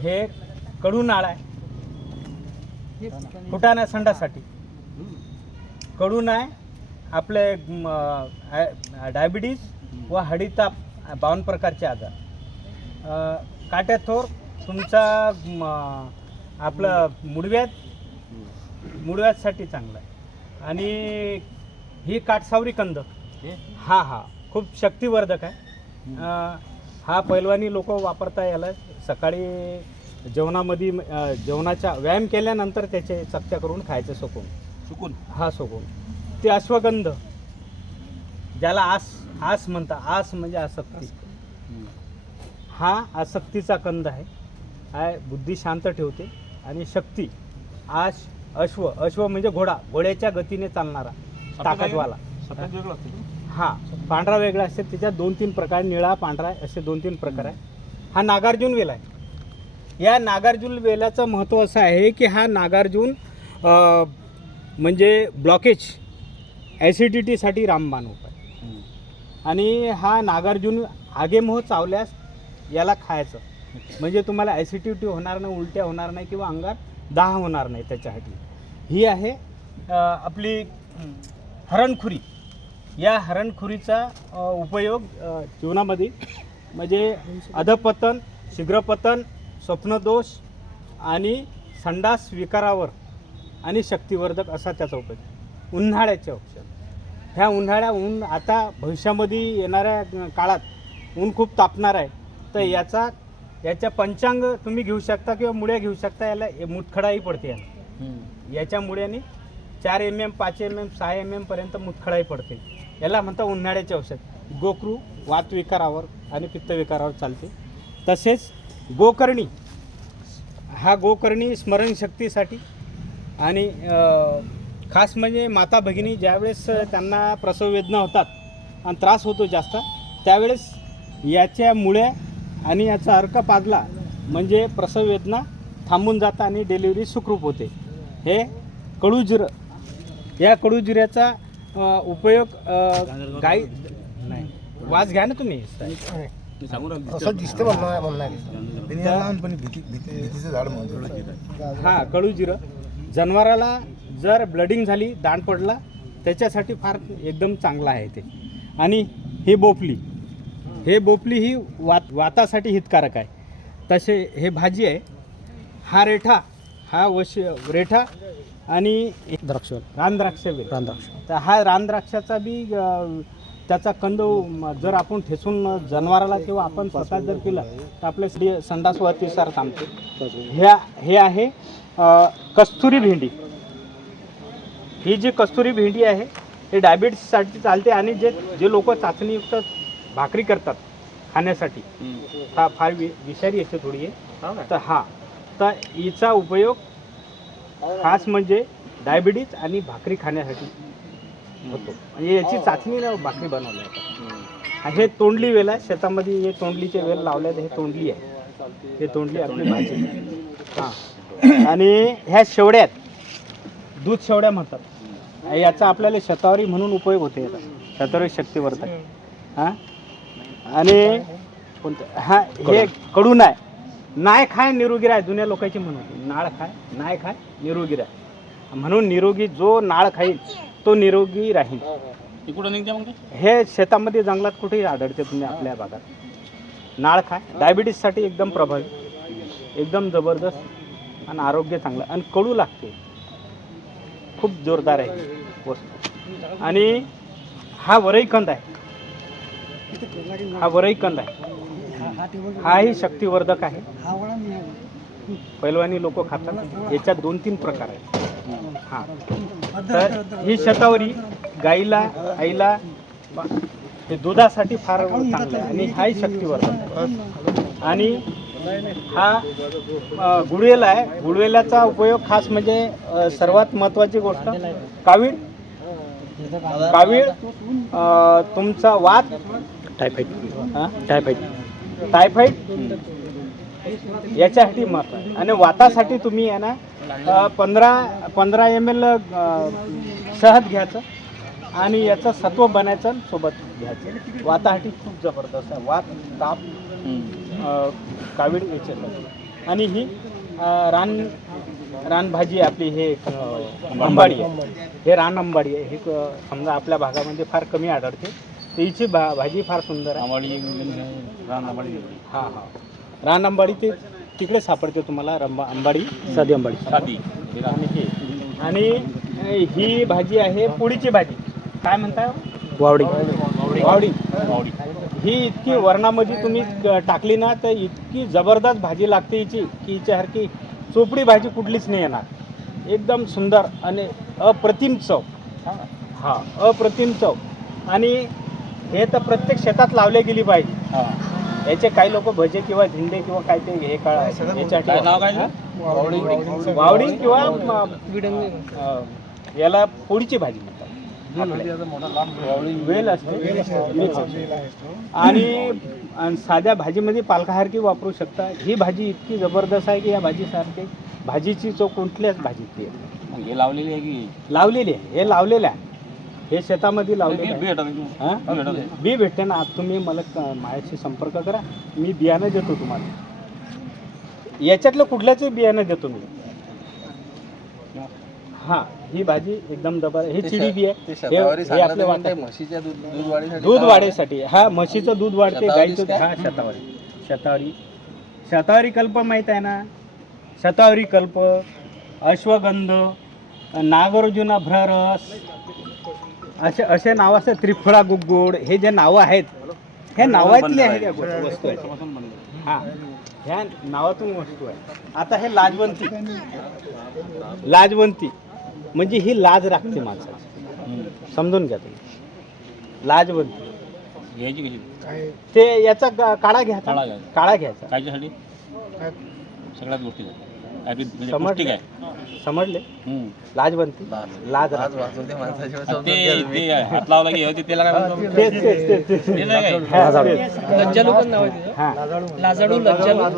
हे कडू नाळ आहे. फुटाणा संडासाठी. कडून आहे आपले डायबिटीज व हडीताप बावन्न प्रकारचे आजार. काट्याथोर तुमचा आपलं मुडव्यात मुडव्यासाठी चांगलं आहे. आणि ही काटसावरी कंद. हा? हा खूप शक्तिवर्धक आहे. हा पैलवानी लोक वापरता याला सकाळी जेवणामध्ये जेवणाच्या व्यायाम केल्यानंतर त्याचे चकत्या करून खायचं सोकून. चुकून हा सोकून. ते अश्वगंध ज्याला आस आस म्हणता आस म्हणजे आसक्ती. हा आसक्तीचा कंद आहे. हा बुद्धी शांत ठेवते आणि शक्ती आश अश्व अश्व म्हणजे घोडा घोड्याच्या गतीने चालणारा ताकदवाला. हा पांढरा वेगळा असते त्याच्यात दोन तीन प्रकार निळा पांढरा असे दोन तीन प्रकार आहे. हा नागार्जुन वेल आहे. या नागार्जुन वेलाचं महत्त्व असं आहे की हा नागार्जुन म्हणजे ब्लॉकेज ॲसिडिटीसाठी रामबाण उपाय आणि हा नागार्जुन आगेमोह चावल्यास याला खायचं. म्हणजे तुम्हाला ॲसिडिटी होणार नाही उलट्या होणार नाही किंवा अंगात दाह होणार नाही त्याच्यासाठी. ही आहे आपली हरणखुरी. या हरणखुरीचा उपयोग जीवनामध्ये. म्हणजे अधपतन शीघ्रपतन स्वप्नदोष आणि संडास विकारावर आणि शक्तिवर्धक असा त्याचा उपयोग. उन्हाळ्याचे औषध. ह्या उन्हाळ्या ऊन आता भविष्यामध्ये येणाऱ्या काळात ऊन खूप तापणार आहे. तर याचा याच्या पंचांग तुम्ही घेऊ शकता किंवा मुळ्या घेऊ शकता याला मुतखडाही पडते याला. याच्या मुळ्याने चार एम एम पाच एम एम सहा एम एमपर्यंत मुतखडाही पडते. याला म्हणतात उन्हाळ्याचे औषध. गोकरू वातविकारावर आणि पित्तविकारावर चालते. तसेच गोकर्णी हा गोकर्णी स्मरणशक्तीसाठी आणि खास म्हणजे माता भगिनी ज्यावेळेस त्यांना प्रसववेदना होतात आणि त्रास होतो जास्त त्यावेळेस याच्या मुळ्या आणि याचा अर्क पाजला म्हणजे प्रसववेदना थांबून जातात आणि डिलिव्हरी सुखरूप होते. हे कडूजिरं या कडूजिऱ्याचा उपयोग अ, गाई नाही. वास घ्या ना तुम्ही. असं दिसतं म्हणणं म्हणणं आहे. दिसतं. त्यांनी लहानपणी भीती भीती भीतीचं झाड म्हणतो हा कडूजिरं जनावराला जर ब्लडिंग झाली दाण पडला त्याच्यासाठी फार एकदम चांगलं आहे ते. आणि ही बोपली. हे बोपली ही वात वातासाठी हितकारक आहे. तसे हे भाजी आहे. हा रेठा हा वश रेठा आणि द्राक्ष. रानद्राक्ष रानद्राक्ष. तर हा रानद्राक्षाचा बी अ, त्याचा कंद जर आपण ठेचून जनावराला किंवा आपण स्वतः जर पिला तर आपले स्त्री- संडास व अतिसार थांबते. ह्या हे आहे अ, कस्तुरी भेंडी. ही जी कस्तुरी भेंडी आहे हे डायबिटीससाठी चालते आणि जे जे लोक चाचणीयुक्त भाकरी करतात खाण्यासाठी. हा फार वि विषारी असते थोडी आहे. तर हा तर हिचा उपयोग खास म्हणजे डायबिटीज आणि भाकरी खाण्यासाठी होतो. म्हणजे याची चाचणी ना भाकरी बनवल्या जातात हे तोंडली वेल आहे. शेतामध्ये हे तोंडलीचे वेल लावले हे तोंडली आहे. हे तोंडली आपली भाजी. हां. आणि ह्या शेवड्यात दूध शेवड्या म्हणतात. याचा आपल्याला शतावरी म्हणून उपयोग होते याचा. शतावरी शक्तिवर्धक हां. आणि कोणतं? हा हे कडून आहे नाय खाय निरोगी राय जुन्या लोकांची म्हणून. नाळ खाय नाय खाय निरोगी राय. म्हणून निरोगी जो नाळ खाईल तो निरोगी राहील. हे कुठं निघते मग ते? हे शेतामध्ये जंगलात कुठेही आढळते तुम्ही आपल्या भागात. नाळ खाय. डायबिटीससाठी एकदम प्रभावी एकदम जबरदस्त आणि आरोग्य चांगलं आणि कडू लागते. खूप जोरदार आहे ही वस्तू. आणि हा वरई कंद आहे. हा वरई कंद आहे. हाही शक्तिवर्धक आहे. पैलवानी लोक खातात. याच्यात दोन तीन प्रकार आहेत. हा. तर ही शतावरी गाईला आईला हे दुधासाठी फार चांगलं आहे. आणि हाही शक्तिवर्धक आहे. आणि हा गुळवेल आहे. गुळवेलाचा उपयोग खास म्हणजे सर्वात महत्त्वाची गोष्ट कावीळ. कावीळ तुमचा वात टायफाईड? टायफाईड टायफॉईड याच्यासाठी महत्त्व आहे. आणि वातासाठी आहे ना पंधरा पंधरा एम एल शहद घ्यायचं आणि याचं सत्व बनायचं सोबत घ्यायचं. वातासाठी खूप जबरदस्त आहे. वात ताप अ, कावीळ याच्यासाठी आणि ही रान रानभाजी आपली हे अंबाडी आहे. हे रान अंबाडी आहे. हे क- समजा आपल्या भागामध्ये फार कमी आढळते. हिची भा भाजी फार सुंदर आहे. आंबाडी हां हां. रान अंबाडी ते तिकडे सापडते तुम्हाला रंबा अंबाडी साधी अंबाडी साधी. आणि ही. आणि ही भाजी आहे पोळीची भाजी. काय म्हणताय वावडी. वावडी. मावडी ही इतकी वर्णामध्ये तुम्ही टाकली ना तर इतकी जबरदस्त भाजी लागते हिची की हिच्यासारखी चोपडी भाजी कुठलीच नाही येणार. एकदम सुंदर आणि अप्रतिम चव. हा अप्रतिम चव. आणि हे तर प्रत्येक शेतात लावले गेली पाहिजे. हा. याचे काही लोक भजे किंवा झिंडे किंवा काय ते हे काळ वावडी. किंवा याला पोळीची भाजी म्हणतात. वेल असते. आणि साध्या भाजीमध्ये पालकासारखी वापरू शकता. ही भाजी इतकी जबरदस्त आहे की या भाजीसारखी भाजीची चव कोणत्याच भाजीत हे लावलेली आहे की? लावलेली आहे. हे लावलेलं आहे. हे शेतामध्ये लावलेलं बी- भेटत ना. आज तुम्ही मला माझ्याशी संपर्क करा. मी बियाणं देतो तुम्हाला. याच्यातलं कुठल्याच बियाणं देतो मी? हा ही भाजी एकदम जबर ही चिडी बी आहे. वाढीसाठी दूध वाढीसाठी. हा म्हशीचं दूध वाढते गाईचं हा शतावरी शतावरी शतावरी कल्प माहीत आहे ना? शतावरी कल्प अश्वगंध नागार्जुना भ्ररस असे असे नाव असतात. त्रिफळा गुगुड हे जे नावं आहेत हे नावातले आहेत या गो- वस्तू आहेत. हा. ह्या नावातून वस्तू आहे आता हे लाजवंती. लाजवंती. म्हणजे ही लाज राखते माणसाची. समजून घ्या तुम्ही. लाजवंती. घ्यायची कशी? ते याचा गा- काढा घ्यायचा काढा घ्यायचा. काढा घ्यायचा. कायच्यासाठी? सगळ्याच गोष्टी म्हणजे समजलं. पौष्टिक आहे समजले. हम्म. लाज लाज. आज राखते. वाचून ते माणसाशिवाय समजून ते हात लावला की होती त्याला काय म्हणतो? तेच तेच तेच तेच. ते नाही काय? हा, तेच. लज्जालू पण नाव आहे तिचं. हा. लाजाडू लज्जालू